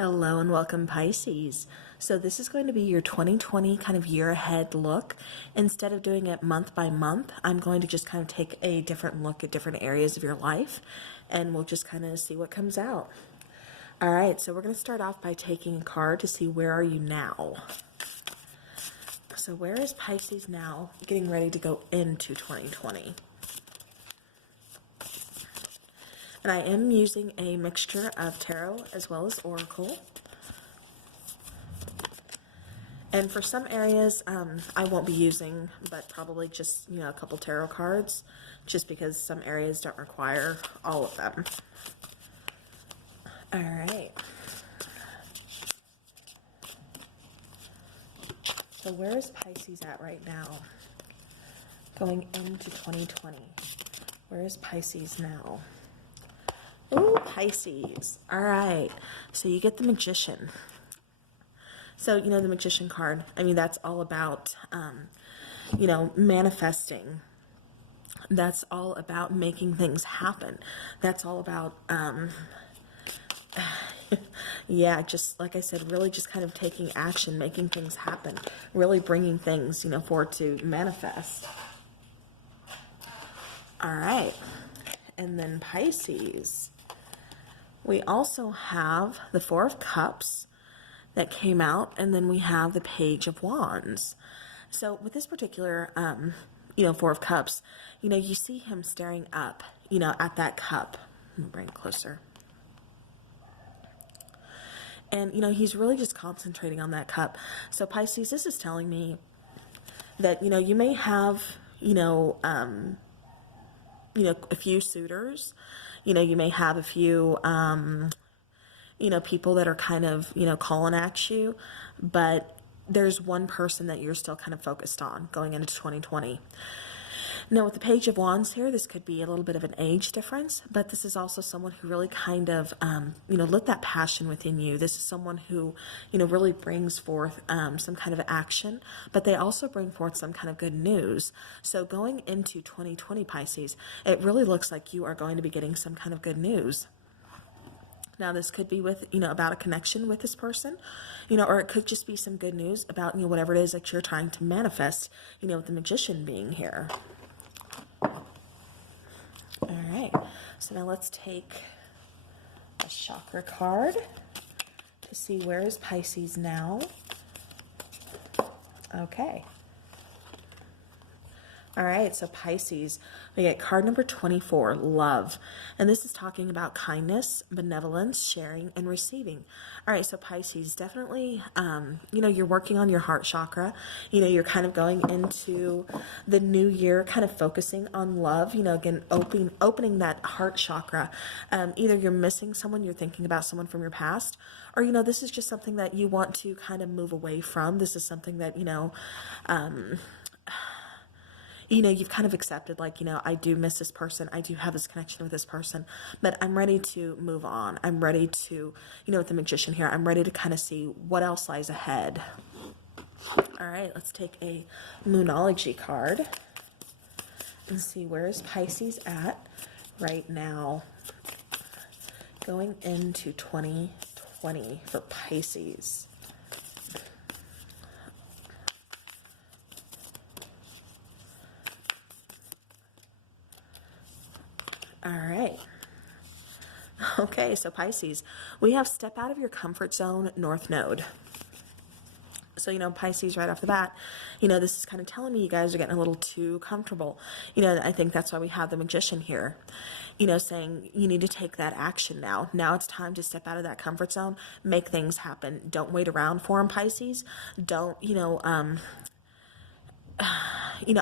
Hello and welcome, Pisces. So this is going to be your 2020 kind of year ahead look. Instead of doing it month by month, I'm going to just kind of take a different look at different areas of your life, and we'll just kind of see what comes out. All right, so we're going to start off by taking a card to see where are you now. So where is Pisces now, getting ready to go into 2020? And I am using a mixture of tarot as well as oracle. And for some areas, I won't be using, but probably just, a couple tarot cards, just because some areas don't require all of them. All right. So where is Pisces at right now? Going into 2020. Where is Pisces now? Ooh, Pisces. All right. So you get the Magician. So, the Magician card, that's all about, manifesting. That's all about making things happen. That's all about, yeah, just like I said, really just kind of taking action, making things happen, really bringing things, forward to manifest. All right. And then Pisces. We also have the Four of Cups that came out, and then we have the Page of Wands. So with this particular, Four of Cups, you see him staring up, at that cup. Let me bring it closer. And, he's really just concentrating on that cup. So Pisces, this is telling me that, you may have, a few suitors. You may have a few, people that are kind of, calling at you, but there's one person that you're still kind of focused on going into 2020. Now, with the Page of Wands here, this could be a little bit of an age difference, but this is also someone who really kind of, lit that passion within you. This is someone who, really brings forth some kind of action, but they also bring forth some kind of good news. So going into 2020, Pisces, it really looks like you are going to be getting some kind of good news. Now, this could be with, about a connection with this person, or it could just be some good news about, whatever it is that you're trying to manifest, with the Magician being here. All right, so now let's take a chakra card to see where is Pisces now. Okay. All right, so Pisces, we get card number 24, love. And this is talking about kindness, benevolence, sharing, and receiving. All right, so Pisces, definitely, you're working on your heart chakra. You're kind of going into the new year, kind of focusing on love, again, opening that heart chakra. Either you're missing someone, you're thinking about someone from your past, or, this is just something that you want to kind of move away from. This is something that, you've kind of accepted, like, I do miss this person. I do have this connection with this person, but I'm ready to move on. I'm ready to, with the Magician here, I'm ready to kind of see what else lies ahead. All right, let's take a Moonology card and see where is Pisces at right now going into 2020 for Pisces. All right. Okay, so Pisces, we have step out of your comfort zone, North Node. So, Pisces, right off the bat, this is kind of telling me you guys are getting a little too comfortable. I think that's why we have the Magician here, saying you need to take that action now. Now it's time to step out of that comfort zone, make things happen. Don't wait around for them, Pisces. Don't,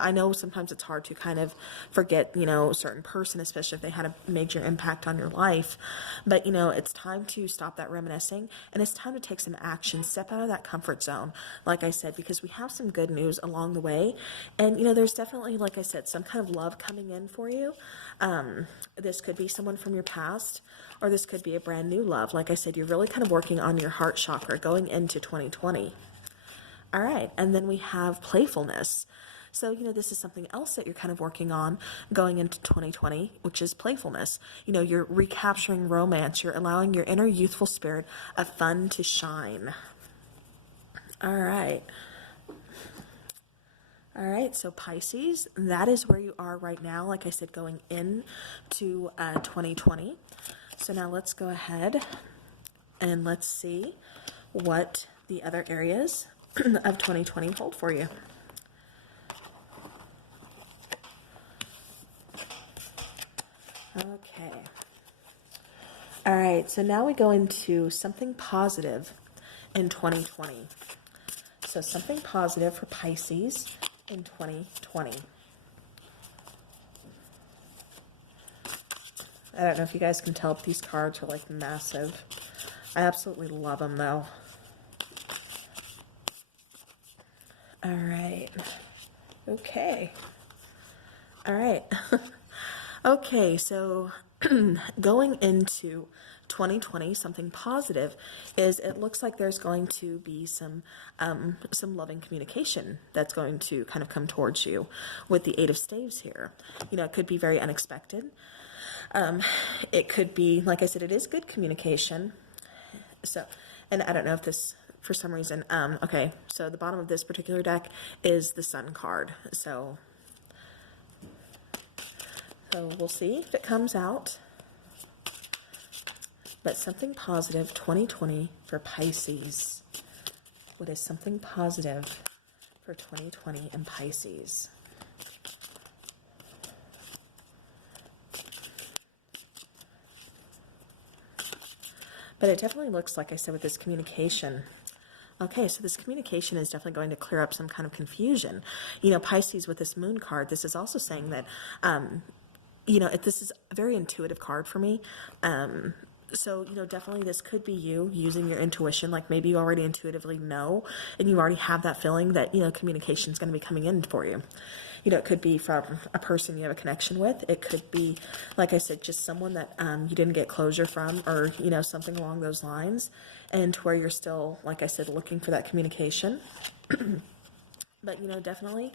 I know sometimes it's hard to kind of forget, a certain person, especially if they had a major impact on your life. But, it's time to stop that reminiscing, and it's time to take some action, step out of that comfort zone, like I said, because we have some good news along the way. And, there's definitely, like I said, some kind of love coming in for you. This could be someone from your past, or this could be a brand new love. Like I said, you're really kind of working on your heart chakra going into 2020. All right, and then we have playfulness. So, this is something else that you're kind of working on going into 2020, which is playfulness. You're recapturing romance. You're allowing your inner youthful spirit of fun to shine. All right. All right, so Pisces, that is where you are right now, like I said, going into 2020. So now let's go ahead and let's see what the other areas of 2020 hold for you. Okay. All right, so now we go into something positive in 2020. So something positive for Pisces in 2020. I don't know if you guys can tell, but these cards are like massive. I absolutely love them though. All right. Okay. All right. Okay, so going into 2020, something positive is it looks like there's going to be some loving communication that's going to kind of come towards you with the Eight of Staves here. It could be very unexpected. It could be, like I said, it is good communication. So, and I don't know if this, for some reason, okay, so the bottom of this particular deck is the Sun card. So we'll see if it comes out. But something positive 2020 for Pisces. What is something positive for 2020 in Pisces? But it definitely looks, like I said, with this communication. Okay, so this communication is definitely going to clear up some kind of confusion. Pisces with this Moon card, this is also saying that, this is a very intuitive card for me. So, definitely this could be you using your intuition, like maybe you already intuitively know, and you already have that feeling that, communication is going to be coming in for you. It could be from a person you have a connection with. It could be, like I said, just someone that you didn't get closure from, or, something along those lines, and to where you're still, like I said, looking for that communication. But, definitely,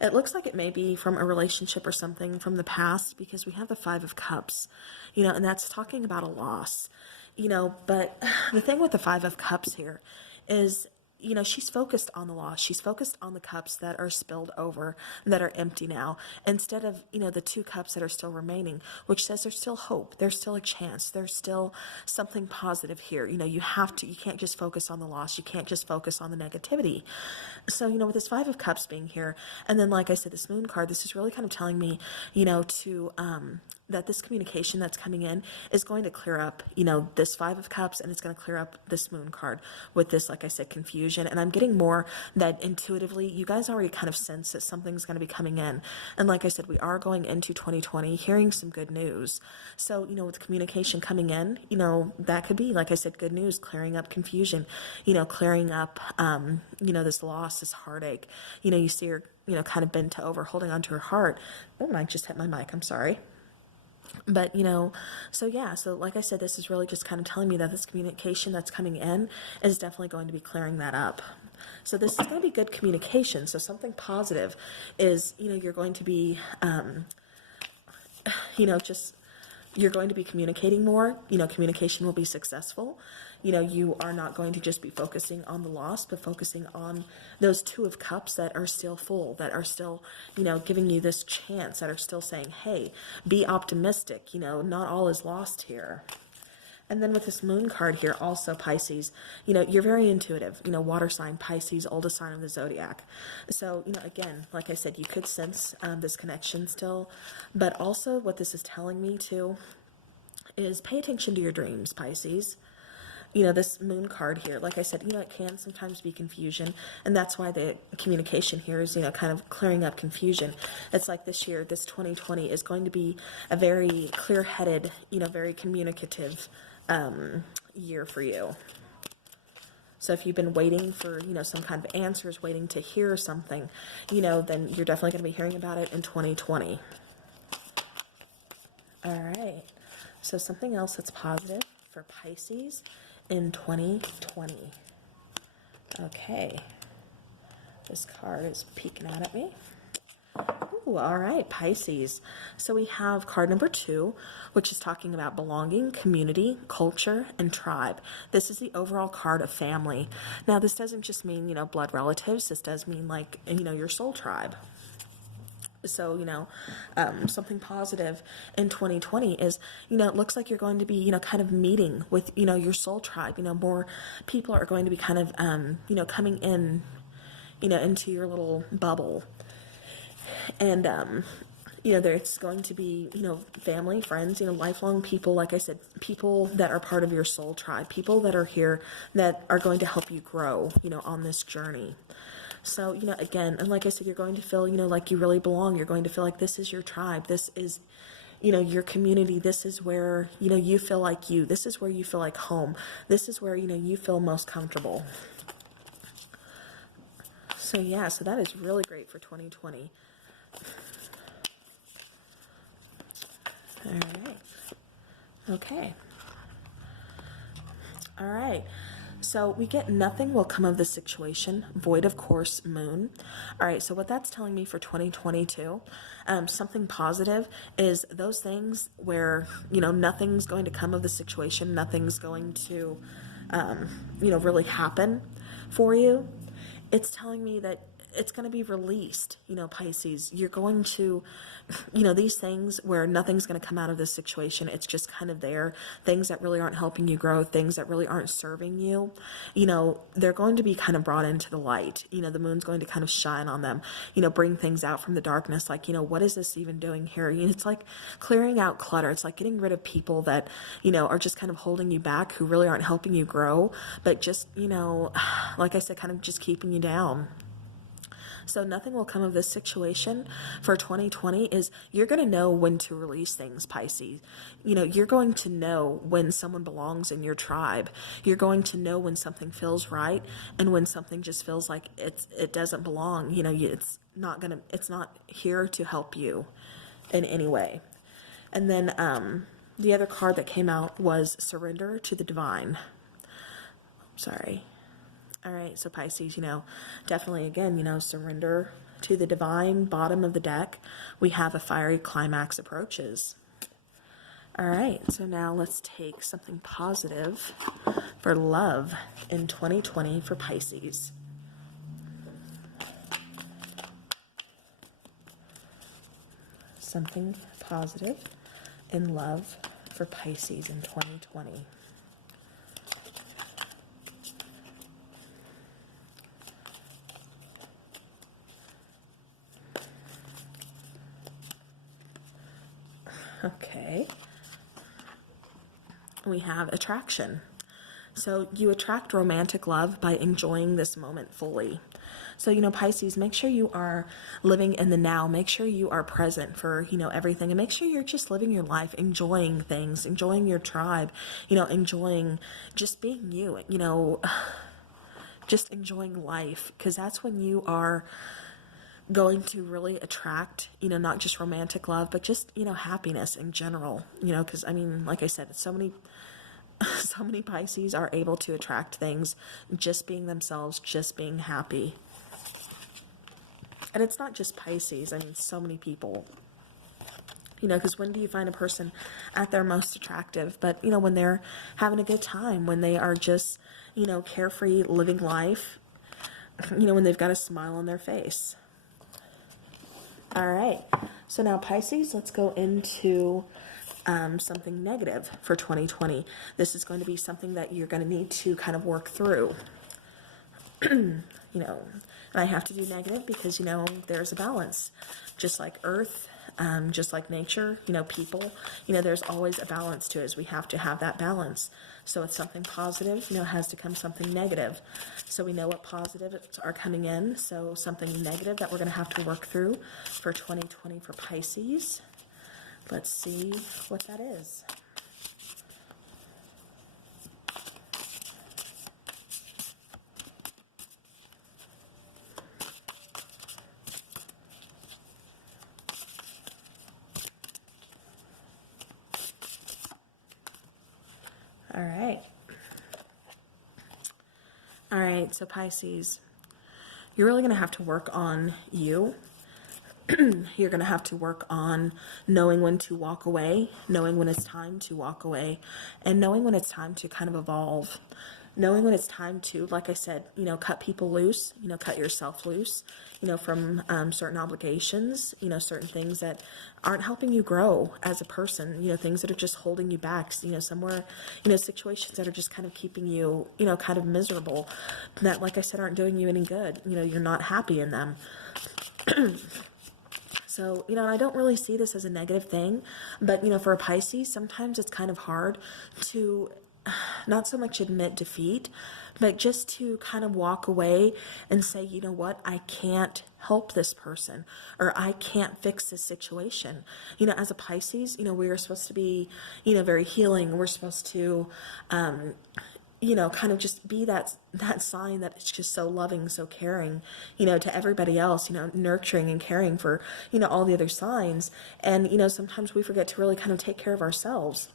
it looks like it may be from a relationship or something from the past, because we have the Five of Cups, and that's talking about a loss, but the thing with the Five of Cups here is, she's focused on the loss. She's focused on the cups that are spilled over, that are empty now, instead of, the two cups that are still remaining, which says there's still hope. There's still a chance. There's still something positive here. You can't just focus on the loss. You can't just focus on the negativity. So, with this Five of Cups being here, and then, like I said, this Moon card, this is really kind of telling me, that this communication that's coming in is going to clear up, this Five of Cups, and it's going to clear up this Moon card with this, like I said, confusion. And I'm getting more that intuitively, you guys already kind of sense that something's going to be coming in. And like I said, we are going into 2020 hearing some good news. So, with communication coming in, that could be, like I said, good news, clearing up confusion, clearing up, this loss, this heartache. You see her, kind of bent over, holding onto her heart. Oh, I just hit my mic. I'm sorry. But, so yeah, so like I said, this is really just kind of telling me that this communication that's coming in is definitely going to be clearing that up. So this is going to be good communication. So something positive is, you're going to be, you're going to be communicating more. Communication will be successful. You are not going to just be focusing on the loss, but focusing on those Two of Cups that are still full, that are still, giving you this chance, that are still saying, hey, be optimistic. Not all is lost here. And then with this Moon card here, also Pisces, you're very intuitive, water sign, Pisces, oldest sign of the zodiac. So, again, like I said, you could sense this connection still, but also what this is telling me too is pay attention to your dreams, Pisces. This Moon card here, like I said, it can sometimes be confusion, and that's why the communication here is, kind of clearing up confusion. It's like this year, this 2020 is going to be a very clear-headed, very communicative year for you. So if you've been waiting for, some kind of answers, waiting to hear something, then you're definitely going to be hearing about it in 2020. All right. So something else that's positive for Pisces in 2020. Okay. This card is peeking out at me. Ooh, all right, Pisces. So we have card number 2, which is talking about belonging, community, culture, and tribe. This is the overall card of family. Now, this doesn't just mean, blood relatives. This does mean, like, your soul tribe. So, something positive in 2020 is, it looks like you're going to be, kind of meeting with, your soul tribe. More people are going to be kind of, coming in, into your little bubble. And, there's going to be, family, friends, lifelong people, like I said, people that are part of your soul tribe, people that are here that are going to help you grow, on this journey. So, again, and like I said, you're going to feel, like you really belong. You're going to feel like this is your tribe. This is, your community. This is where, you feel like you. This is where you feel like home. This is where, you feel most comfortable. So, yeah, so that is really great for 2020. All right. Okay. All right. So we get nothing will come of the situation, void of course, moon. All right, so what that's telling me for 2022, something positive is those things where, nothing's going to come of the situation, nothing's going to, really happen for you. It's telling me that it's going to be released, Pisces. You're going to, these things where nothing's going to come out of this situation. It's just kind of there. Things that really aren't helping you grow, things that really aren't serving you, they're going to be kind of brought into the light. The moon's going to kind of shine on them, bring things out from the darkness. Like, what is this even doing here? It's like clearing out clutter. It's like getting rid of people that, are just kind of holding you back, who really aren't helping you grow, but just, like I said, kind of just keeping you down. So nothing will come of this situation for 2020 is you're going to know when to release things, Pisces. You're going to know when someone belongs in your tribe. You're going to know when something feels right and when something just feels like it doesn't belong. It's not here to help you in any way. And then the other card that came out was surrender to the divine. Sorry. All right, so Pisces, definitely, again, surrender to the divine. Bottom of the deck, we have a fiery climax approaches. All right, so now let's take something positive for love in 2020 for Pisces. Something positive in love for Pisces in 2020. Okay, we have attraction. So you attract romantic love by enjoying this moment fully. So, Pisces, make sure you are living in the now. Make sure you are present for, everything. And make sure you're just living your life, enjoying things, enjoying your tribe, enjoying just being you, just enjoying life. Because that's when you are going to really attract, not just romantic love, but just, happiness in general, because like I said, so many Pisces are able to attract things just being themselves, just being happy. And it's not just Pisces, so many people, because when do you find a person at their most attractive? But, when they're having a good time, when they are just, carefree, living life, when they've got a smile on their face. All right, so now Pisces, let's go into something negative for 2020. This is going to be something that you're going to need to kind of work through. And I have to do negative because, there's a balance. Just like Earth, just like nature, people, there's always a balance to it. As we have to have that balance. So it's something positive, has to come something negative. So we know what positives are coming in. So something negative that we're going to have to work through for 2020 for Pisces. Let's see what that is. All right. All right, so Pisces, you're really going to have to work on you. You're going to have to work on knowing when to walk away, knowing when it's time to walk away, and knowing when it's time to kind of evolve. Knowing when it's time to, like I said, cut people loose, cut yourself loose, from certain obligations, certain things that aren't helping you grow as a person, things that are just holding you back, somewhere, situations that are just kind of keeping you, kind of miserable, that, like I said, aren't doing you any good. You're not happy in them. So, I don't really see this as a negative thing, but, for a Pisces, sometimes it's kind of hard to not so much admit defeat, but just to kind of walk away and say, you know what, I can't help this person, or I can't fix this situation. As a Pisces, we are supposed to be, very healing. We're supposed to, kind of just be that sign that it's just so loving, so caring, to everybody else, nurturing and caring for, all the other signs. And, sometimes we forget to really kind of take care of ourselves.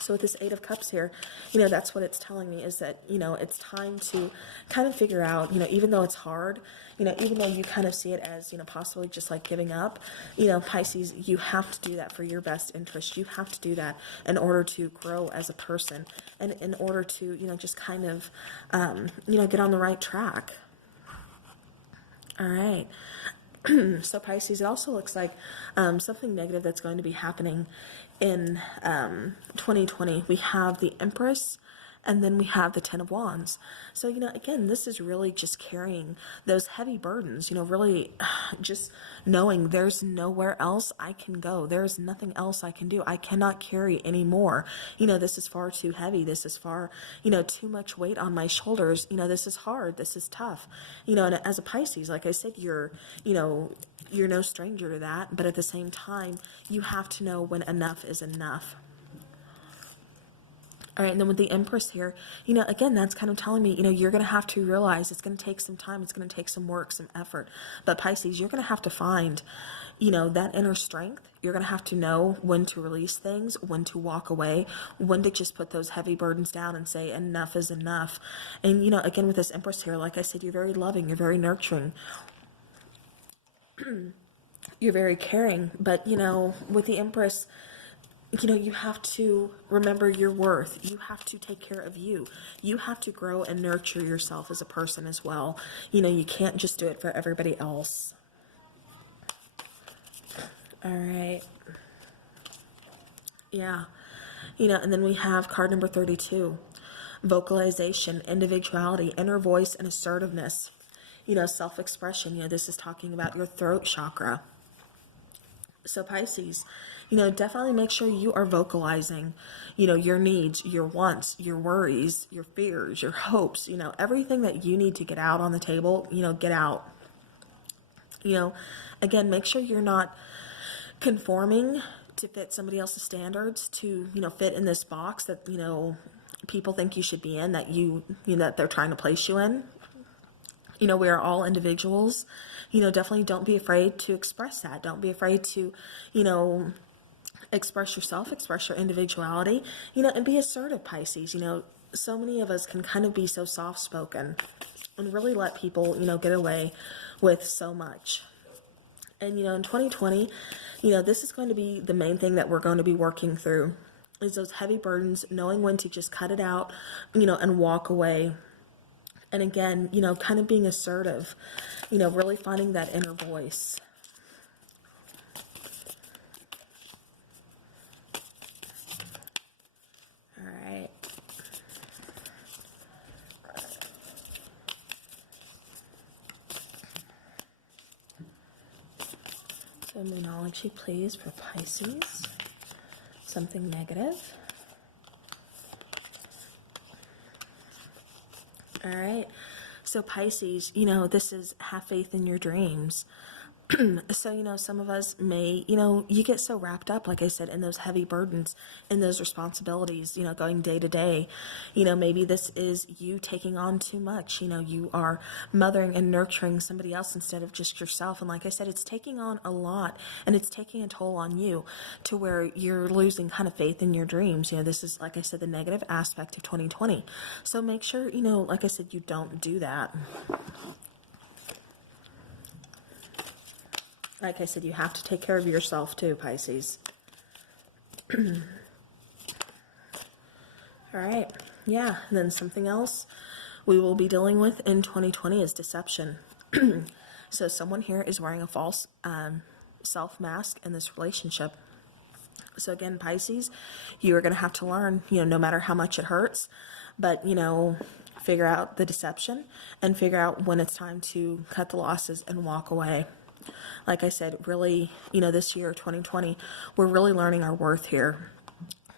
So with this Eight of Cups here, that's what it's telling me, is that, it's time to kind of figure out, even though it's hard, even though you kind of see it as, possibly just like giving up, Pisces, you have to do that for your best interest. You have to do that in order to grow as a person, and in order to, just kind of, get on the right track. All right. So Pisces, it also looks like something negative that's going to be happening in 2020. We have the Empress, and then we have the Ten of Wands. So, again, this is really just carrying those heavy burdens, really just knowing there's nowhere else I can go. There's nothing else I can do. I cannot carry anymore. This is far too heavy. This is far, too much weight on my shoulders. This is hard. This is tough. And as a Pisces, like I said, you're no stranger to that. But at the same time, you have to know when enough is enough. All right, and then with the Empress here, again, that's kind of telling me, you're going to have to realize it's going to take some time. It's going to take some work, some effort. But Pisces, you're going to have to find, that inner strength. You're going to have to know when to release things, when to walk away, when to just put those heavy burdens down and say enough is enough. And, again, with this Empress here, like I said, you're very loving. You're very nurturing. You're very caring. But, with the Empress, you have to remember your worth. You have to take care of you. You have to grow and nurture yourself as a person as well. You can't just do it for everybody else. All right. Yeah. And then we have card number 32. Vocalization, individuality, inner voice, and assertiveness. Self-expression. This is talking about your throat chakra. So Pisces, definitely make sure you are vocalizing, your needs, your wants, your worries, your fears, your hopes, everything that you need to get out on the table, get out. Again, make sure you're not conforming to fit somebody else's standards, to, fit in this box that, people think you should be in, that that they're trying to place you in. We are all individuals. Definitely don't be afraid to express that. Don't be afraid to, express yourself, express your individuality, and be assertive, Pisces. So many of us can kind of be so soft-spoken and really let people, get away with so much. And, in 2020, this is going to be the main thing that we're going to be working through, is those heavy burdens, knowing when to just cut it out, and walk away. And again, kind of being assertive, really finding that inner voice. All right. So Moonology, please, for Pisces. Something negative. All right. So Pisces, this is have faith in your dreams. So, some of us may, you get so wrapped up, like I said, in those heavy burdens, in those responsibilities, going day to day. Maybe this is you taking on too much. You are mothering and nurturing somebody else instead of just yourself. And like I said, it's taking on a lot, and it's taking a toll on you to where you're losing kind of faith in your dreams. This is, like I said, the negative aspect of 2020. So make sure, like I said, you don't do that. Like I said, you have to take care of yourself too, Pisces. All right. Yeah. And then something else we will be dealing with in 2020 is deception. So someone here is wearing a false self mask in this relationship. So again, Pisces, you are going to have to learn, no matter how much it hurts, but, figure out the deception and figure out when it's time to cut the losses and walk away. Like I said, really, this year, 2020, we're really learning our worth here.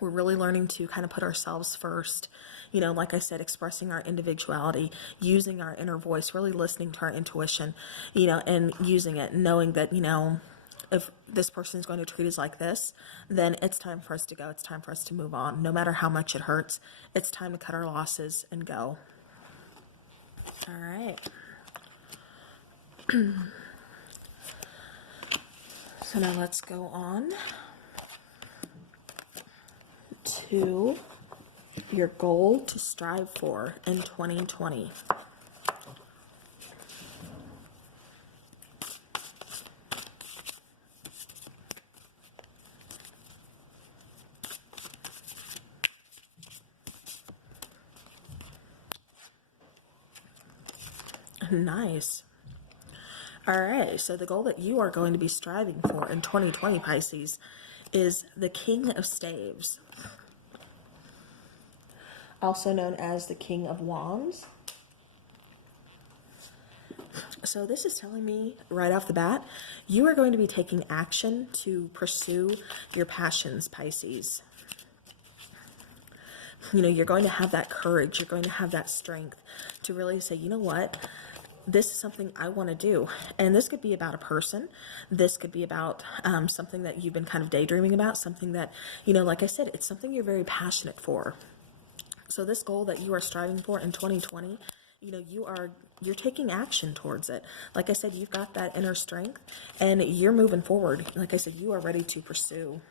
We're really learning to kind of put ourselves first. Like I said, expressing our individuality, using our inner voice, really listening to our intuition, and using it, knowing that, if this person is going to treat us like this, then it's time for us to go. It's time for us to move on. No matter how much it hurts, it's time to cut our losses and go. All right. So now let's go on to your goal to strive for in 2020. Nice. All right, so the goal that you are going to be striving for in 2020, Pisces, is the King of Staves, also known as the King of Wands. So this is telling me right off the bat, you are going to be taking action to pursue your passions, Pisces. You're going to have that courage, you're going to have that strength to really say, you know what? This is something I want to do. And this could be about a person. This could be about something that you've been kind of daydreaming about, something that, like I said, it's something you're very passionate for. So this goal that you are striving for in 2020, you're taking action towards it. Like I said, you've got that inner strength and you're moving forward. Like I said, you are ready to pursue.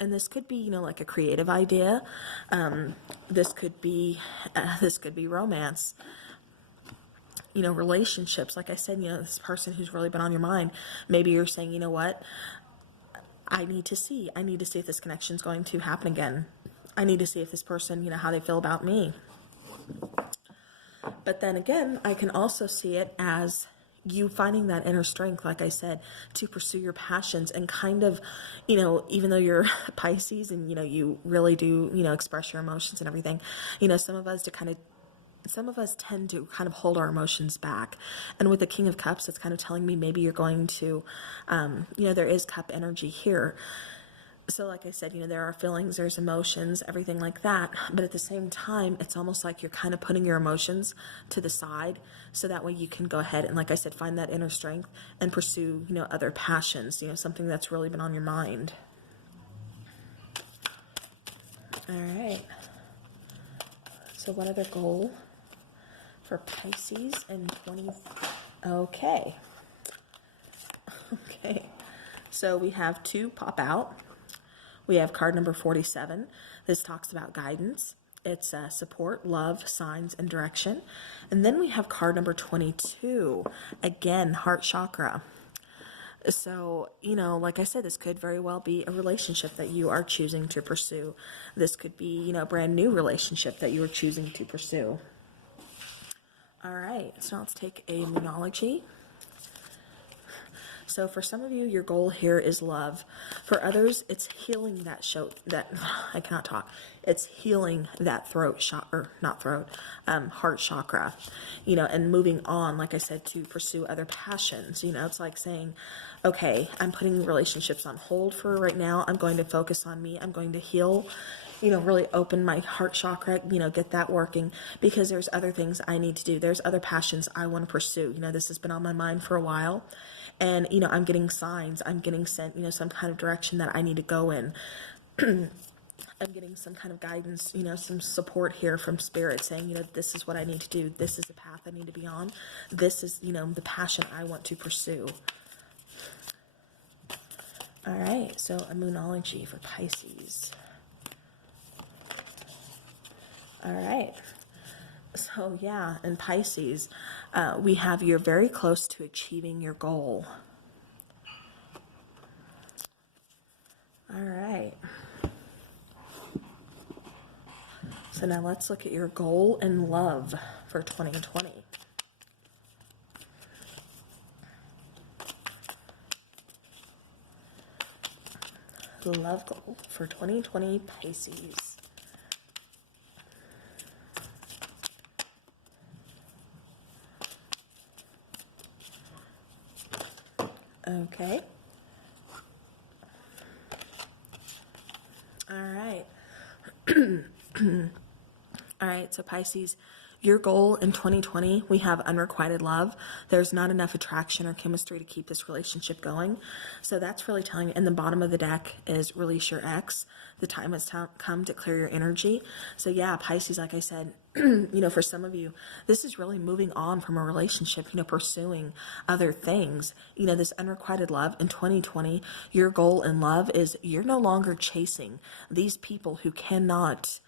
And this could be, like a creative idea. This could be romance. Relationships, like I said, this person who's really been on your mind, maybe you're saying, you know what, I need to see if this connection is going to happen again. I need to see if this person, how they feel about me. But then again, I can also see it as you finding that inner strength, like I said, to pursue your passions and kind of, even though you're Pisces and, you really do, express your emotions and everything, some of us tend to kind of hold our emotions back. And with the King of Cups, it's kind of telling me maybe you're going to, there is cup energy here. So like I said, there are feelings, there's emotions, everything like that. But at the same time, it's almost like you're kind of putting your emotions to the side. So that way you can go ahead and, like I said, find that inner strength and pursue, other passions, something that's really been on your mind. All right. So what other goal for Pisces in 20? Okay. So we have two pop out. We have card number 47. This talks about guidance. It's support, love, signs, and direction. And then we have card number 22. Again, heart chakra. So, like I said, this could very well be a relationship that you are choosing to pursue. This could be, a brand new relationship that you are choosing to pursue. All right, so let's take a Moonology. So for some of you, your goal here is love. For others, it's healing I cannot talk. It's healing that heart chakra, and moving on, like I said, to pursue other passions. It's like saying, okay, I'm putting relationships on hold for right now. I'm going to focus on me. I'm going to heal, really open my heart chakra, get that working, because there's other things I need to do. There's other passions I want to pursue. This has been on my mind for a while. And, I'm getting signs, I'm getting sent, some kind of direction that I need to go in. I'm getting some kind of guidance, some support here from Spirit saying, this is what I need to do. This is the path I need to be on. This is, the passion I want to pursue. All right, so a Moonology for Pisces. All right. So yeah, in Pisces, we have you're very close to achieving your goal. So now let's look at your goal in love for 2020. Love goal for 2020 Pisces. Okay. All right. All right, so Pisces, your goal in 2020, we have unrequited love. There's not enough attraction or chemistry to keep this relationship going. So that's really telling you. And the bottom of the deck is release your ex. The time has come to clear your energy. So yeah, Pisces, like I said, for some of you, this is really moving on from a relationship, pursuing other things. This unrequited love in 2020, your goal in love is you're no longer chasing these people who cannot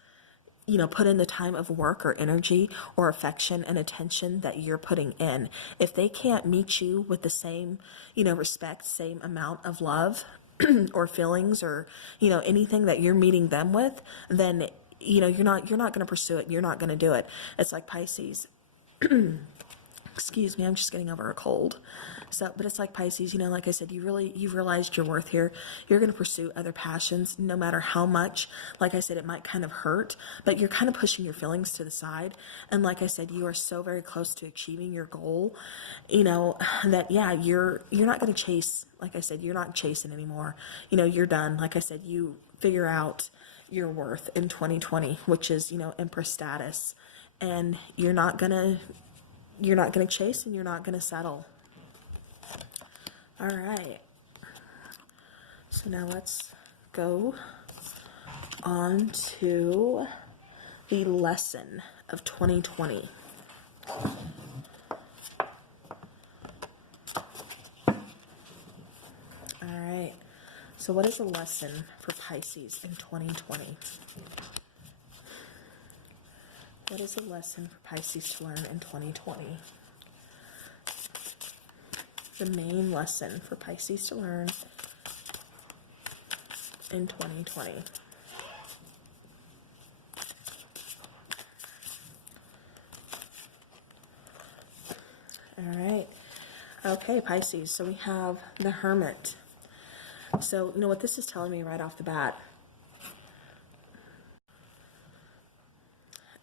put in the time of work or energy or affection and attention that you're putting in. If they can't meet you with the same, respect, same amount of love or feelings or, anything that you're meeting them with, then, you're not going to pursue it. You're not going to do it. It's like Pisces. Excuse me, I'm just getting over a cold. So, but it's like Pisces, like I said, you've realized your worth here. You're going to pursue other passions, no matter how much, like I said, it might kind of hurt, but you're kind of pushing your feelings to the side. And like I said, you are so very close to achieving your goal, that, yeah, you're not going to chase, like I said, you're not chasing anymore. You're done. Like I said, you figure out your worth in 2020, which is, Empress status. And you're not going to chase and you're not going to settle. All right. So now let's go on to the lesson of 2020. All right. So what is a lesson for Pisces in 2020? What is a lesson for Pisces to learn in 2020? The main lesson for Pisces to learn in 2020. All right. Okay, Pisces. So we have the Hermit. So, what this is telling me right off the bat.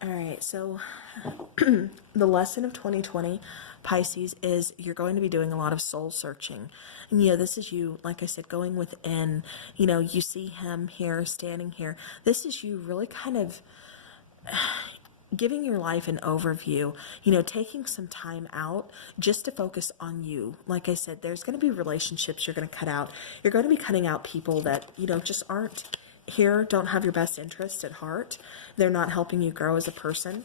All right, so the lesson of 2020, Pisces, is you're going to be doing a lot of soul searching. And, this is you, like I said, going within. You see him here, standing here. This is you really kind of giving your life an overview, taking some time out just to focus on you. Like I said, there's going to be relationships you're going to cut out. You're going to be cutting out people that, just aren't here, don't have your best interests at heart. They're not helping you grow as a person.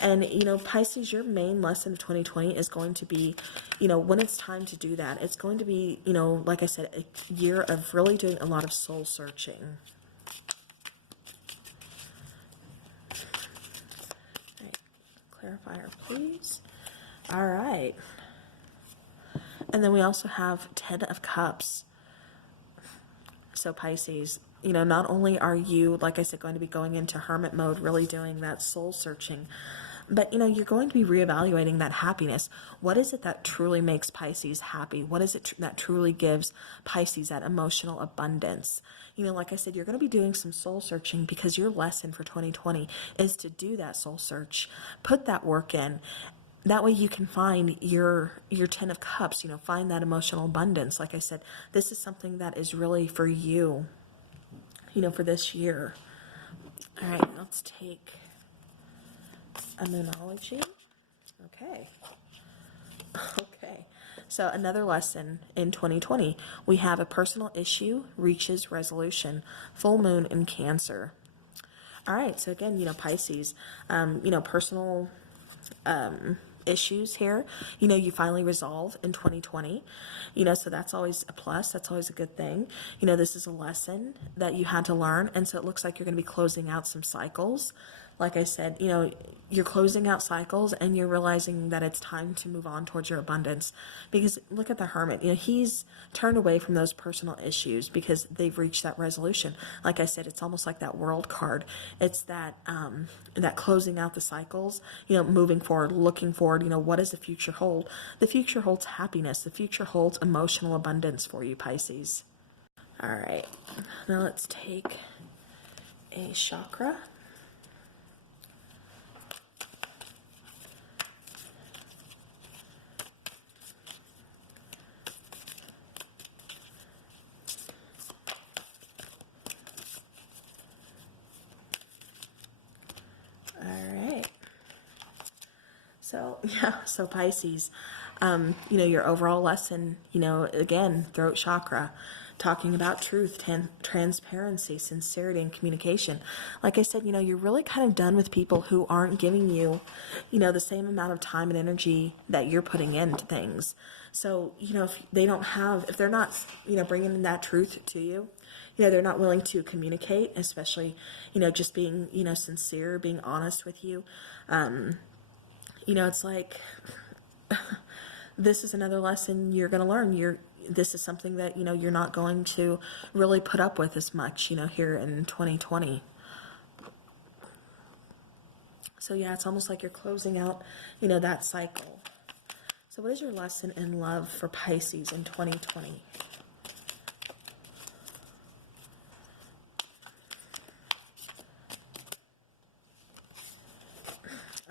And, Pisces, your main lesson of 2020 is going to be, when it's time to do that, it's going to be, like I said, a year of really doing a lot of soul searching. All right, clarifier, please. All right. And then we also have 10 of Cups. So Pisces, not only are you, like I said, going to be going into hermit mode, really doing that soul searching, but, you're going to be reevaluating that happiness. What is it that truly makes Pisces happy? What is it that truly gives Pisces that emotional abundance? Like I said, you're going to be doing some soul searching because your lesson for 2020 is to do that soul search, put that work in. That way you can find your 10 of Cups, find that emotional abundance. Like I said, this is something that is really for you, for this year. All right, let's take a Moonology. Okay. Okay. So another lesson in 2020, we have a personal issue reaches resolution, full moon in Cancer. All right. So again, Pisces, personal, issues here, you finally resolve in 2020, so that's always a plus. That's always a good thing. This is a lesson that you had to learn. And so it looks like you're going to be closing out some cycles. like I said, you know, you're closing out cycles and you're realizing that it's time to move on towards your abundance. Because look at the Hermit, you know, he's turned away from those personal issues because they've reached that resolution. Like I said, it's almost like that World card. It's that that closing out the cycles, you know, moving forward, looking forward. You know, what does the future hold? The future holds happiness. The future holds emotional abundance for you, Pisces. All right, now let's take a chakra. So Pisces, you know, your overall lesson, you know, again, throat chakra, talking about truth, transparency, sincerity, and communication. Like I said, you know, you're really kind of done with people who aren't giving you, you know, the same amount of time and energy that you're putting into things. So, you know, if they're not, you know, bringing in that truth to you, you know, they're not willing to communicate, especially, you know, just being, you know, sincere, being honest with you. You know, it's like, this is another lesson you're going to learn. This is something that, you know, you're not going to really put up with as much, you know, here in 2020. So yeah, it's almost like you're closing out, you know, that cycle. So what is your lesson in love for Pisces in 2020?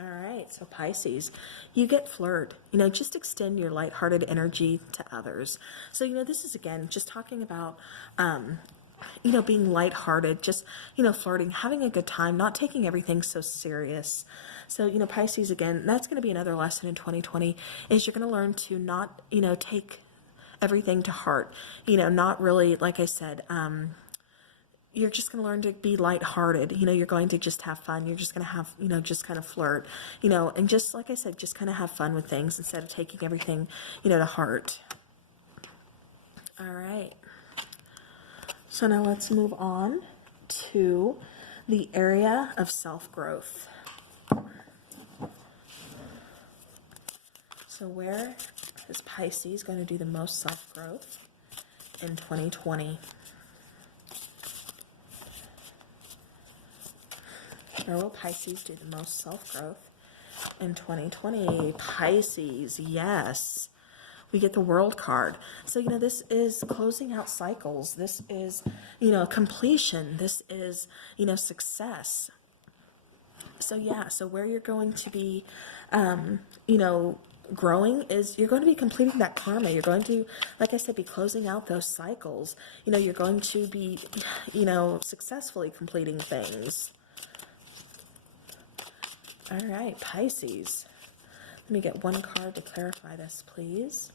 All right, so Pisces, you get flirt. You know, just extend your lighthearted energy to others. So, you know, this is, again, just talking about, you know, being lighthearted, just, you know, flirting, having a good time, not taking everything so serious. So, you know, Pisces, again, that's going to be another lesson in 2020, is you're going to learn to not, you know, take everything to heart. You know, not really, like I said, you're just going to learn to be lighthearted. You know, you're going to just have fun. You're just going to have, you know, just kind of flirt, you know, and just, like I said, just kind of have fun with things instead of taking everything, you know, to heart. All right. So now let's move on to the area of self-growth. So where is Pisces going to do the most self-growth in 2020? Where will Pisces do the most self-growth in 2020? Pisces, yes. We get the World card. So, you know, this is closing out cycles. This is, you know, completion. This is, you know, success. So, yeah, so where you're going to be, you know, growing is you're going to be completing that karma. You're going to, like I said, be closing out those cycles. You know, you're going to be, you know, successfully completing things. All right, Pisces. Let me get one card to clarify this, please.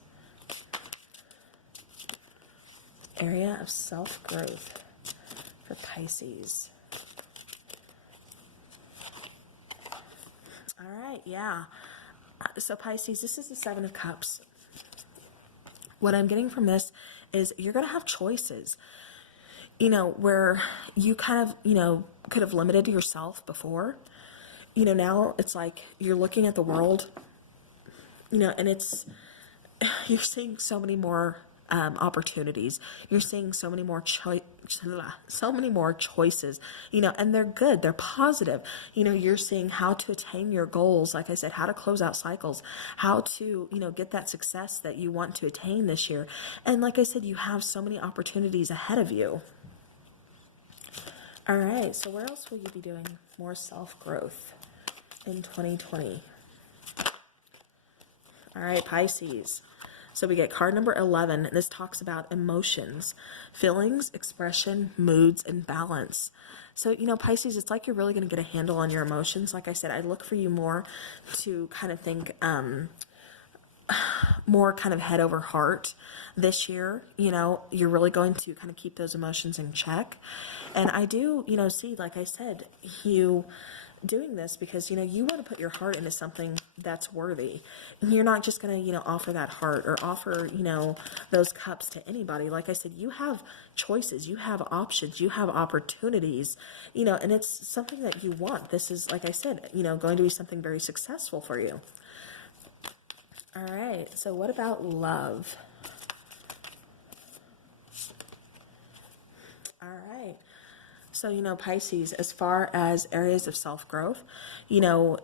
Area of self-growth for Pisces. All right, yeah. So Pisces, this is the Seven of Cups. What I'm getting from this is you're going to have choices, you know, where you kind of, you know, could have limited yourself before. You know, now it's like you're looking at the world, you know, and you're seeing so many more opportunities. You're seeing so many more choices, you know, and they're good. They're positive. You know, you're seeing how to attain your goals. Like I said, how to close out cycles, how to, you know, get that success that you want to attain this year. And like I said, you have so many opportunities ahead of you. All right. So where else will you be doing more self-growth in 2020? All right, Pisces. So we get card number 11. This talks about emotions, feelings, expression, moods, and balance. So, you know, Pisces, it's like you're really going to get a handle on your emotions. Like I said, I look for you more to kind of think more kind of head over heart this year. You know, you're really going to kind of keep those emotions in check. And I do, you know, see, like I said, you doing this because, you know, you want to put your heart into something that's worthy. And you're not just going to, you know, offer that heart or offer, you know, those cups to anybody. Like I said, you have choices, you have options, you have opportunities, you know, and it's something that you want. This is, like I said, you know, going to be something very successful for you. All right, so what about love? All right. So, you know, Pisces, as far as areas of self-growth, you know,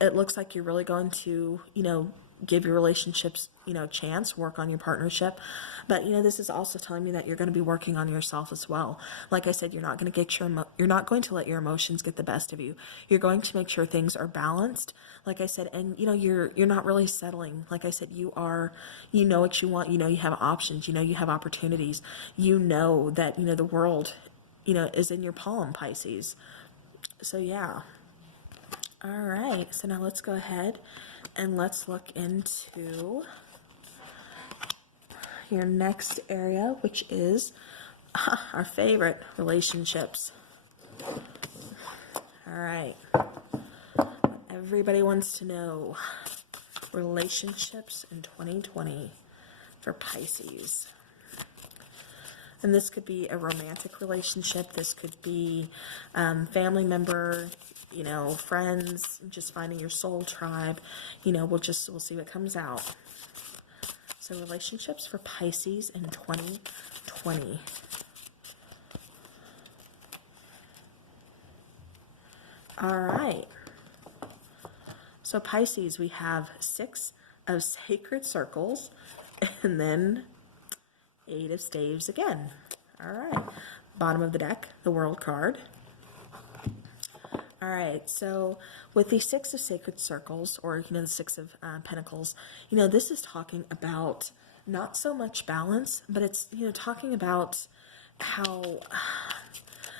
it looks like you're really going to, you know, give your relationships, you know, a chance, work on your partnership. But, you know, this is also telling me that you're going to be working on yourself as well. Like I said, you're not going to get you're not going to let your emotions get the best of you. You're going to make sure things are balanced. Like I said, and, you know, you're not really settling. Like I said, you know what you want. You know, you have options. You know, you have opportunities. You know that, you know, the world, you know, is in your palm, Pisces. So, yeah. All right. So now let's go ahead and let's look into your next area, which is our favorite, relationships. All right. Everybody wants to know relationships in 2020 for Pisces. And this could be a romantic relationship. This could be family member, you know, friends, just finding your soul tribe. You know, we'll see what comes out. So relationships for Pisces in 2020. All right. So Pisces, we have 6 of sacred circles and then 8 of staves again. All right. Bottom of the deck, the World card. All right, so with the 6 of sacred circles, or, you know, the 6 of pentacles, you know, this is talking about not so much balance, but it's, you know, talking about how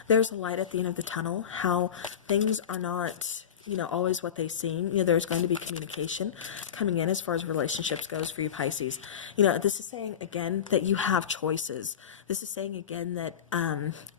there's a light at the end of the tunnel, how things are not, you know, always what they seem. You know, there's going to be communication coming in as far as relationships goes for you, Pisces. You know, this is saying, again, that you have choices. This is saying, again, that,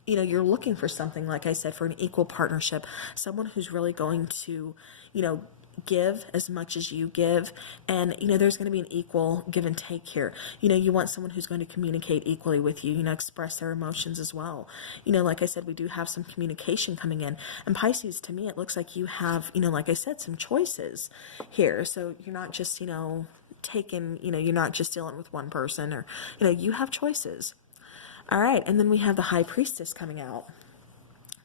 you know, you're looking for something, like I said, for an equal partnership, someone who's really going to, you know, give as much as you give, and, you know, there's going to be an equal give and take here. You know, you want someone who's going to communicate equally with you, you know, express their emotions as well. You know, like I said, we do have some communication coming in, and Pisces, to me, it looks like you have, you know, like I said, some choices here. So you're not just, you know, you're not just dealing with one person, or, you know, you have choices. All right, and then we have the High Priestess coming out.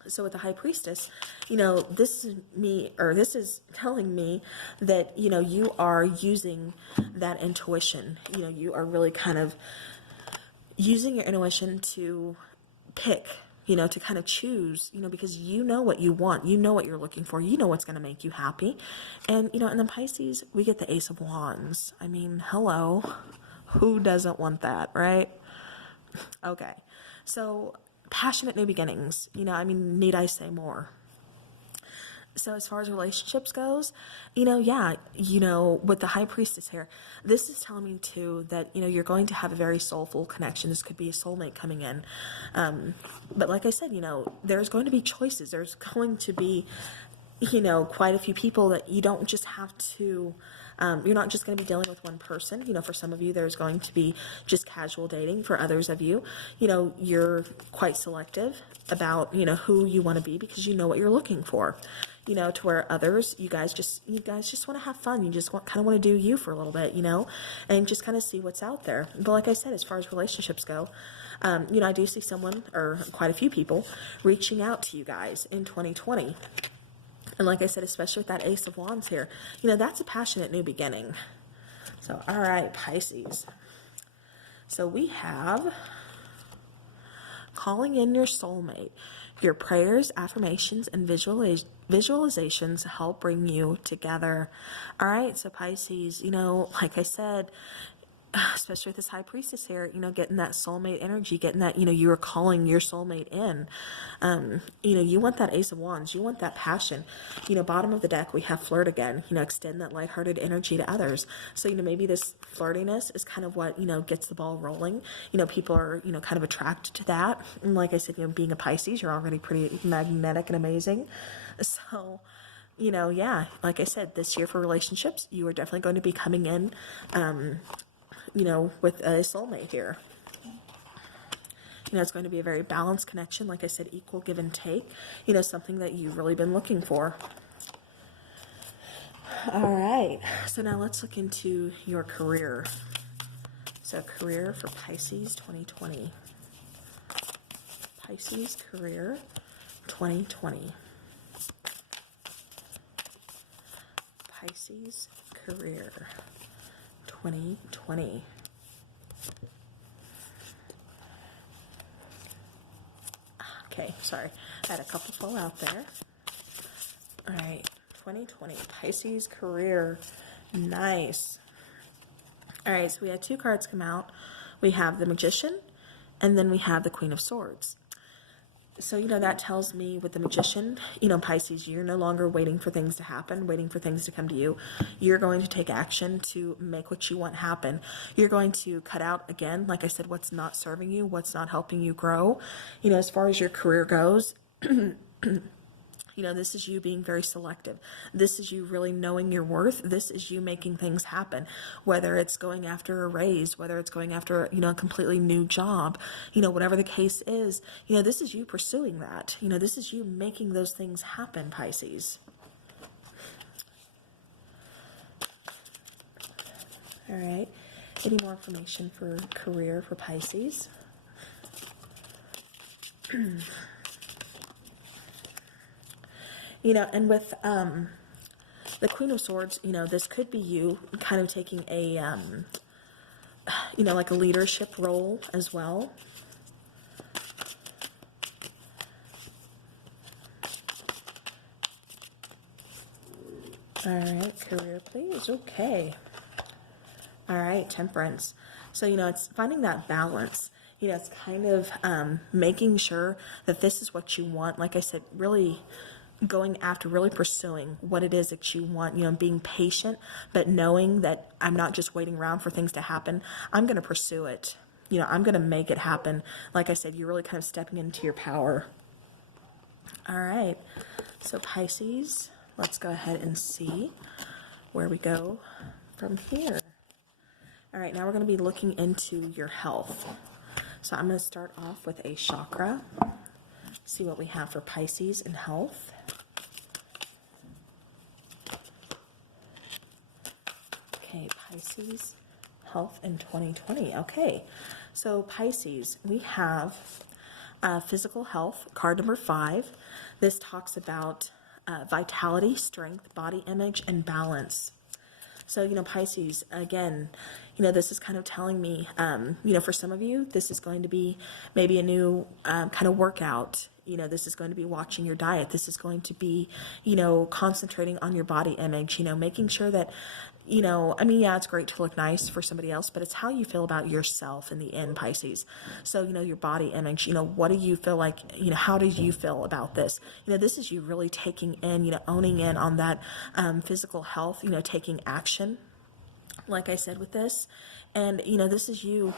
So with the High Priestess, you know, this is telling me that, you know, you are using that intuition. You know, you are really kind of using your intuition to pick, you know, to kind of choose, you know, because you know what you want, you know what you're looking for, you know what's going to make you happy. And, you know, and then Pisces, we get the Ace of Wands. I mean, hello, who doesn't want that, right? Okay, so passionate new beginnings, you know, I mean, need I say more? So as far as relationships goes, you know, yeah, you know, with the High Priestess here, this is telling me too that, you know, you're going to have a very soulful connection. This could be a soulmate coming in. But like I said, you know, there's going to be choices. There's going to be, you know, quite a few people that you don't just have to, you're not just going to be dealing with one person. You know, for some of you, there's going to be just casual dating. For others of you, you know, you're quite selective about, you know, who you want to be because you know what you're looking for. You know, to where others, you guys just want to have fun. You just kind of want to do you for a little bit, you know, and just kind of see what's out there. But like I said, as far as relationships go, you know, I do see someone, or quite a few people, reaching out to you guys in 2020. And like I said, especially with that Ace of Wands here, you know, that's a passionate new beginning. So, all right, Pisces. So we have calling in your soulmate. Your prayers, affirmations, and visualizations help bring you together. All right, so Pisces, you know, like I said, especially with this High Priestess here, you know, getting that soulmate energy, getting that, you know, you are calling your soulmate in. You know, you want that Ace of Wands, you want that passion. You know, bottom of the deck, we have flirt again, you know, extend that lighthearted energy to others. So, you know, maybe this flirtiness is kind of what, you know, gets the ball rolling. You know, people are, you know, kind of attracted to that. And like I said, you know, being a Pisces, you're already pretty magnetic and amazing. So, you know, yeah, like I said, this year for relationships, you are definitely going to be coming in, you know, with a soulmate here. You know, it's going to be a very balanced connection. Like I said, equal give and take. You know, something that you've really been looking for. All right. So now let's look into your career. So career for Pisces 2020. Pisces career 2020. Pisces career 2020. Okay, sorry. I had a couple fall out there. All right, 2020, Pisces career. Nice. All right, so we had 2 cards come out. We have the Magician, and then we have the Queen of Swords. So, you know, that tells me with the Magician, you know, Pisces, you're no longer waiting for things to happen, waiting for things to come to you. You're going to take action to make what you want happen. You're going to cut out, again, like I said, what's not serving you, what's not helping you grow. You know, as far as your career goes, you know, this is you being very selective. This is you really knowing your worth. This is you making things happen, whether it's going after a raise, whether it's going after, you know, a completely new job, you know, whatever the case is, you know, this is you pursuing that. You know, this is you making those things happen, Pisces. All right. Any more information for career for Pisces? You know, and with the Queen of Swords, you know, this could be you kind of taking a, you know, like a leadership role as well. All right, career, please. Okay. All right, Temperance. So, you know, it's finding that balance. You know, it's kind of making sure that this is what you want. Like I said, really going after, really pursuing what it is that you want, you know, being patient, but knowing that I'm not just waiting around for things to happen. I'm going to pursue it. You know, I'm going to make it happen. Like I said, you're really kind of stepping into your power. All right. So Pisces, let's go ahead and see where we go from here. All right. Now we're going to be looking into your health. So I'm going to start off with a chakra. See what we have for Pisces in health. Okay, Pisces, health in 2020. Okay, so Pisces, we have physical health, card number 5. This talks about vitality, strength, body image, and balance. So, you know, Pisces, again, you know, this is kind of telling me, you know, for some of you, this is going to be maybe a new kind of workout. You know, this is going to be watching your diet. This is going to be, you know, concentrating on your body image, you know, making sure that, you know, I mean, yeah, it's great to look nice for somebody else, but it's how you feel about yourself in the end, Pisces. So, you know, your body image, you know, what do you feel like, you know, how do you feel about this? You know, this is you really taking in, you know, owning in on that physical health, you know, taking action, like I said with this. And, you know, this is you,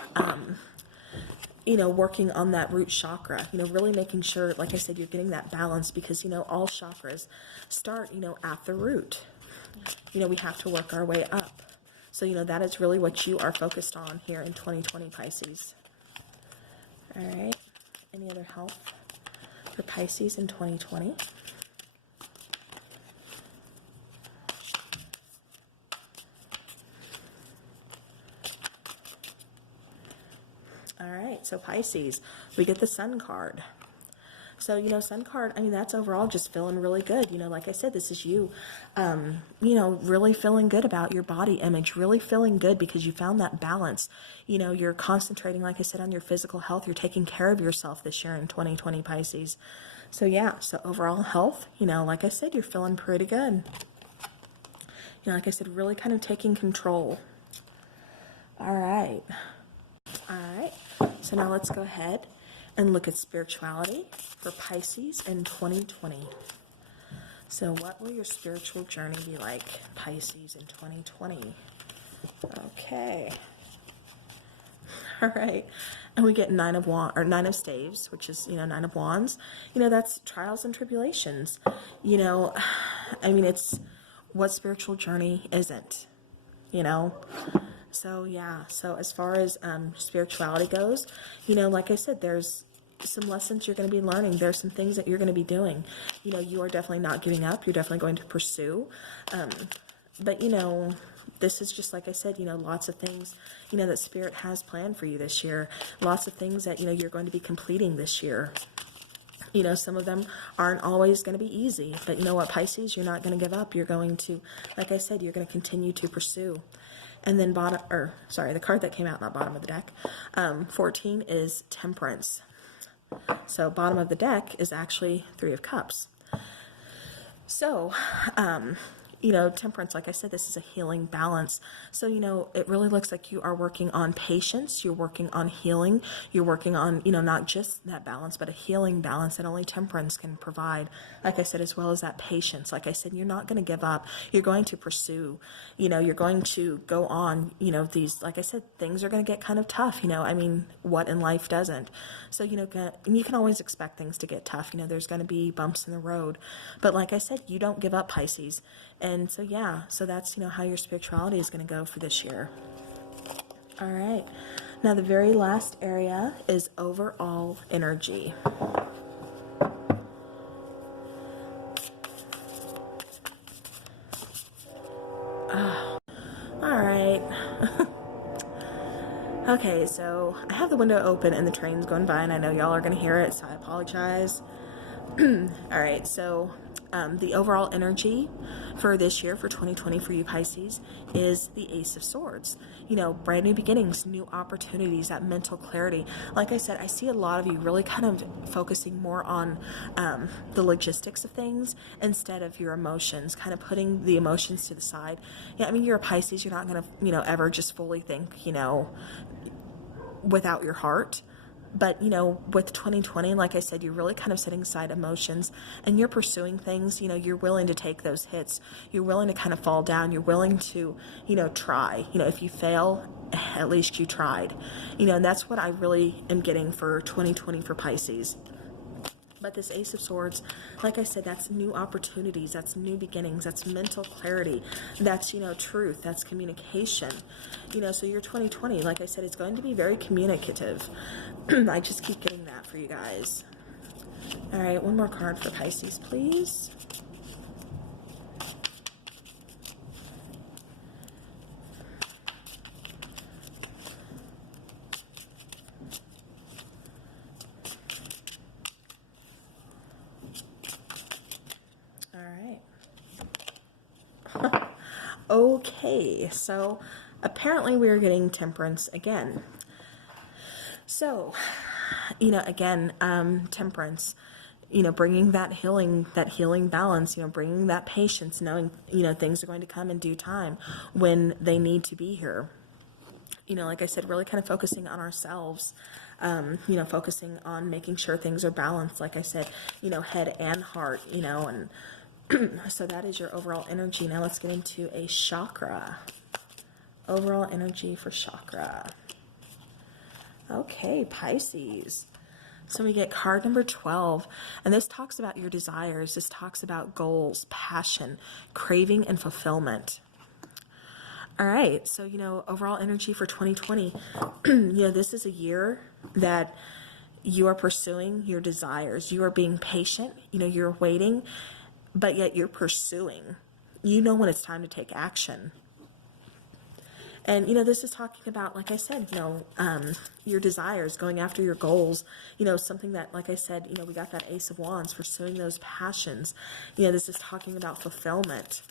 you know, working on that root chakra, you know, really making sure, like I said, you're getting that balance because, you know, all chakras start, you know, at the root. You know, we have to work our way up. So, you know, that is really what you are focused on here in 2020, Pisces. All right. Any other health for Pisces in 2020? All right, so Pisces, we get the Sun card. So, you know, Sun card, I mean, that's overall just feeling really good. You know, like I said, this is you, you know, really feeling good about your body image, really feeling good because you found that balance. You know, you're concentrating, like I said, on your physical health. You're taking care of yourself this year in 2020, Pisces. So, yeah, so overall health, you know, like I said, you're feeling pretty good. You know, like I said, really kind of taking control. All right. All right. So now let's go ahead and look at spirituality for Pisces in 2020. So what will your spiritual journey be like, Pisces, in 2020? Okay. All right. And we get Nine of Staves, which is, Nine of Wands. That's trials and tribulations. I mean, it's what spiritual journey isn't, you know? So, yeah. So as far as spirituality goes, like I said, there's some lessons you're going to be learning. There's some things that you're going to be doing. You are definitely not giving up. You're definitely going to pursue. But, this is just, like I said, lots of things, that Spirit has planned for you this year. Lots of things that, you're going to be completing this year. Some of them aren't always going to be easy. But you know what, Pisces, you're not going to give up. You're going to, like I said, you're going to continue to pursue. And then the card that came out, not bottom of the deck, 14 is Temperance. So bottom of the deck is actually Three of Cups. So, Temperance, like I said, this is a healing balance. So, it really looks like you are working on patience. You're working on healing. You're working on, not just that balance, but a healing balance that only Temperance can provide. Like I said, as well as that patience. Like I said, you're not going to give up. You're going to pursue, you're going to go on, these, like I said, things are going to get kind of tough. I mean, what in life doesn't? So, you can always expect things to get tough. There's going to be bumps in the road. But like I said, you don't give up, Pisces. And so, yeah, so that's, how your spirituality is going to go for this year. All right. Now, the very last area is overall energy. All right. Okay, so I have the window open and the train's going by, and I know y'all are going to hear it, so I apologize. All right, so the overall energy for this year, for 2020 for you Pisces, is the Ace of Swords. Brand new beginnings, new opportunities, that mental clarity. Like I said, I see a lot of you really kind of focusing more on the logistics of things instead of your emotions, kind of putting the emotions to the side. Yeah, I mean, you're a Pisces. You're not going to, ever just fully think, without your heart. But, with 2020, like I said, you're really kind of setting aside emotions and you're pursuing things. You're willing to take those hits. You're willing to kind of fall down. You're willing to, try. If you fail, at least you tried. And that's what I really am getting for 2020 for Pisces. But this Ace of Swords, like I said, that's new opportunities, that's new beginnings, that's mental clarity, that's, truth, that's communication. So your 2020, like I said, it's going to be very communicative. I just keep getting that for you guys. All right, one more card for Pisces, please. Okay, so apparently we're getting Temperance again. So, again, Temperance, bringing that healing balance, bringing that patience, knowing, things are going to come in due time when they need to be here. Like I said, really kind of focusing on ourselves, focusing on making sure things are balanced, like I said, head and heart, and so that is your overall energy. Now let's get into a chakra. Overall energy for chakra. Okay, Pisces. So we get card number 12, and this talks about your desires. This talks about goals, passion, craving, and fulfillment. All right, so, overall energy for 2020, this is a year that you are pursuing your desires. You are being patient, you're waiting, but yet you're pursuing. When it's time to take action. And, this is talking about, like I said, your desires, going after your goals, something that, like I said, we got that Ace of Wands, pursuing those passions. This is talking about fulfillment,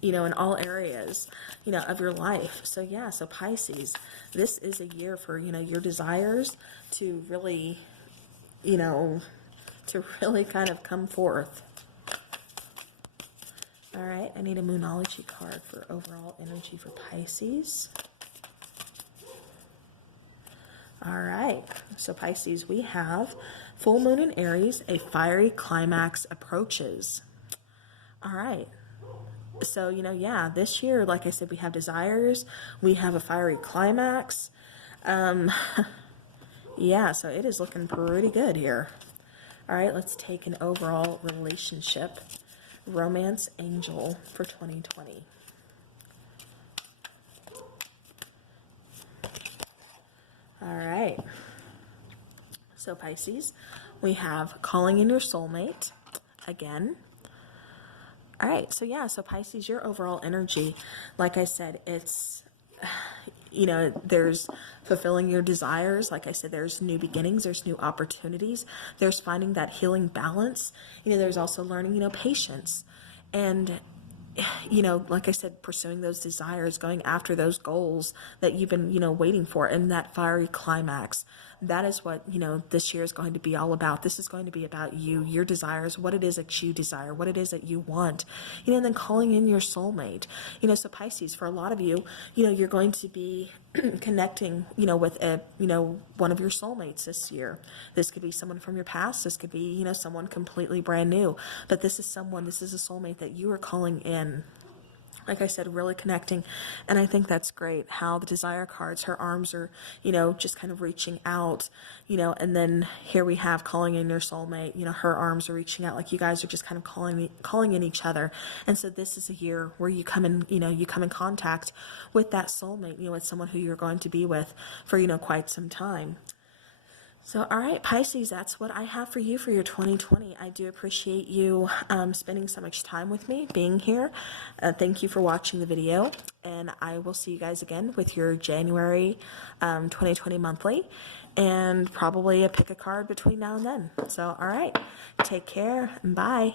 in all areas, of your life. So, yeah, so Pisces, this is a year for, your desires to really, kind of come forth. All right, I need a Moonology card for overall energy for Pisces. All right, so Pisces, we have full moon in Aries, a fiery climax approaches. All right, so, this year, like I said, we have desires, we have a fiery climax. Yeah, so it is looking pretty good here. All right, let's take an overall relationship romance angel for 2020. All right. So Pisces, we have calling in your soulmate again. All right, so yeah, so Pisces, your overall energy, like I said, it's, you know, there's fulfilling your desires. Like I said, there's new beginnings, there's new opportunities, there's finding that healing balance. You know, there's also learning, you know, patience. And, you know, like I said, pursuing those desires, going after those goals that you've been, you know, waiting for, and that fiery climax. That is what, you know, this year is going to be all about. This is going to be about you, your desires, what it is that you desire, what it is that you want, you know, and then calling in your soulmate. You know, so Pisces, for a lot of you, you know, you're going to be connecting, you know, with a, you know, one of your soulmates this year. This could be someone from your past. This could be, you know, someone completely brand new. But this is someone, this is a soulmate that you are calling in. Like I said, really connecting. And I think that's great how the desire cards, her arms are, you know, just kind of reaching out, you know, and then here we have calling in your soulmate, you know, her arms are reaching out, like you guys are just kind of calling in each other. And so this is a year where you come in, you know, you come in contact with that soulmate, you know, with someone who you're going to be with for, you know, quite some time. So, all right, Pisces, that's what I have for you for your 2020. I do appreciate you spending so much time with me, being here. Thank you for watching the video, and I will see you guys again with your January 2020 monthly, and probably a pick a card between now and then. So, all right, take care, and bye.